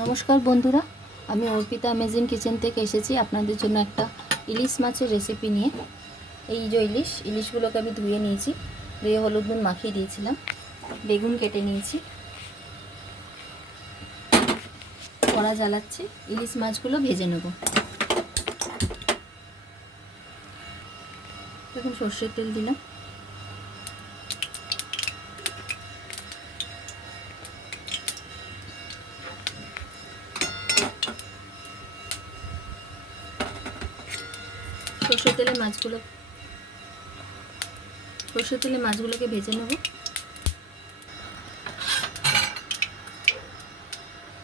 নমস্কার বন্ধুরা, আমি অর্পিতা অ্যামেজিং কিচেন থেকে এসেছি আপনাদের জন্য একটা ইলিশ মাছের রেসিপি নিয়ে। এই যে ইলিশগুলোকে আমি ধুয়ে নিয়েছি, ধুয়ে হলুদ নুন মাখিয়ে দিয়েছিলাম। বেগুন কেটে নিয়েছি, কড়া জ্বালাচ্ছি, ইলিশ মাছগুলো ভেজে নেব। দেখুন সর্ষের তেল দিলাম, সর্ষের তেলে মাছগুলোকে ভেজে নেব।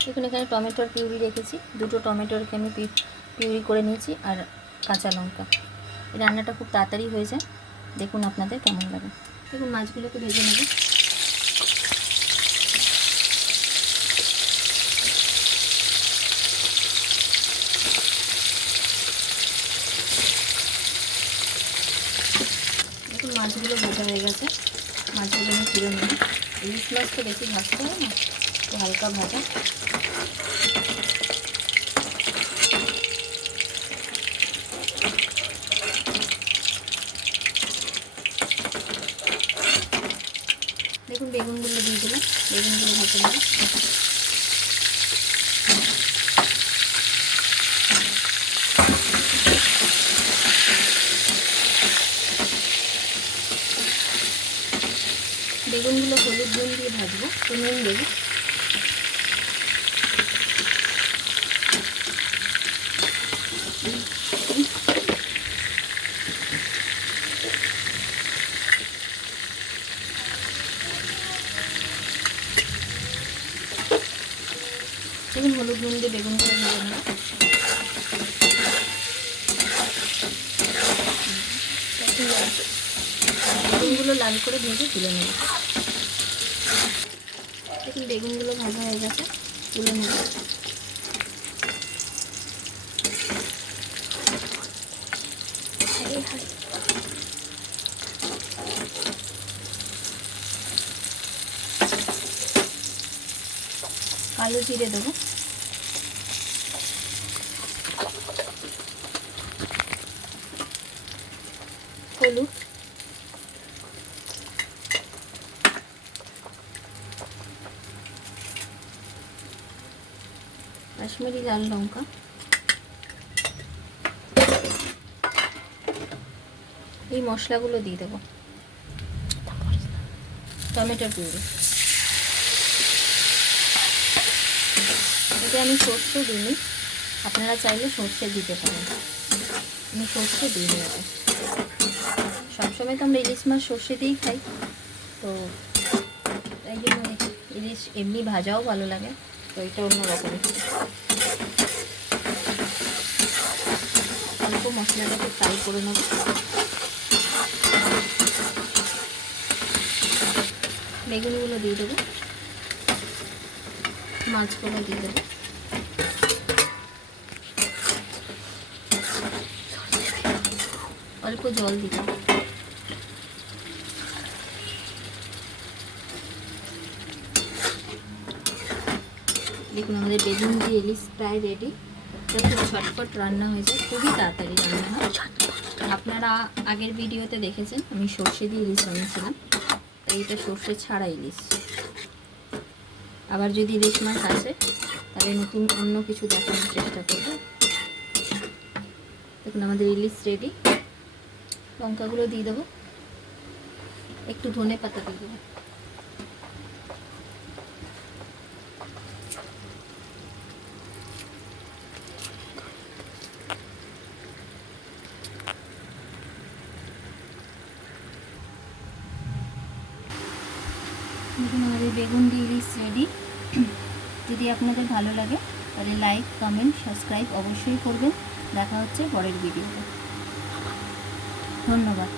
এখানে টমেটোর পিউরি রেখেছি, দুটো টমেটোরকে আমি পিউরি করে নিয়েছি, আর কাঁচা লঙ্কা। এই রান্নাটা খুব তাড়াতাড়ি হয়ে যায়, দেখুন আপনাদের কেমন লাগে। দেখুন মাছগুলোকে ভেজে নেব। দেখুন মাছগুলো ভাজা হয়ে গেছে, মাছগুলো আমি তুলে নেব। ইলিশ মাছ তো বেশি ভাজতে হয় না, তো হালকা ভাজা। দেখুন বেগুনগুলো দিয়ে দিলাম, বেগুনগুলো ভাজা নেব। বেগুনগুলো হলুদ নুন দিয়ে ভাজবো, তো নুন দেবো। দেখুন হলুদ নুন দিয়ে বেগুনগুলো ভেজে নেব। বেগুনগুলো লাল করে ভেজে তুলে নেব। দেখুন বেগুনগুলো ভাজা হয়ে গেছে, তুলে নেব। কালো জিরে দেবো, হলুদ, কাশ্মীরি লাল লঙ্কা, এই মশলাগুলো দিয়ে দেবো। টমেটোর পিউরি, এটা আমি সর্ষে দিইনি, আপনারা চাইলে সর্ষে দিতে পারেন, আমি সর্ষে দিই না। সবসময় তো আমরা ইলিশ মাছ সর্ষে দিয়েই খাই, তো এই জন্য ইলিশ এমনি ভাজাও ভালো লাগে, তো এটা অন্য রকমের। অল্প মশলাটাকে ফ্রাই করে নেব। বেগুনগুলো দিয়ে দেবো, মাছগুলো দিয়ে দেবো। অল্প জল দিলাম। দেখুন আমাদের বেগুন দিয়ে ইলিশ প্রায় রেডি। এটা খুব ঝটপট রান্না হয়ে যায়, খুবই তাড়াতাড়ি রান্না হয়। আপনারা আগের ভিডিওতে দেখেছেন আমি সর্ষে দিয়ে ইলিশ বানিয়েছিলাম, এইটা সর্ষে ছাড়া ইলিশ। আবার যদি ইলিশ মাছ আসে তাহলে নতুন অন্য কিছু দেখানোর চেষ্টা করব। দেখুন আমাদের ইলিশ রেডি। লঙ্কাগুলো দিয়ে দেবো, একটু ধনে পাতা দিয়ে দেবো। দেখুন আমাদের বেগুন দিয়ে ইলিশ রেডি। যদি আপনাদের ভালো লাগে তাহলে লাইক, কমেন্ট, সাবস্ক্রাইব অবশ্যই করবেন। দেখা হচ্ছে পরের ভিডিওতে। ধন্যবাদ।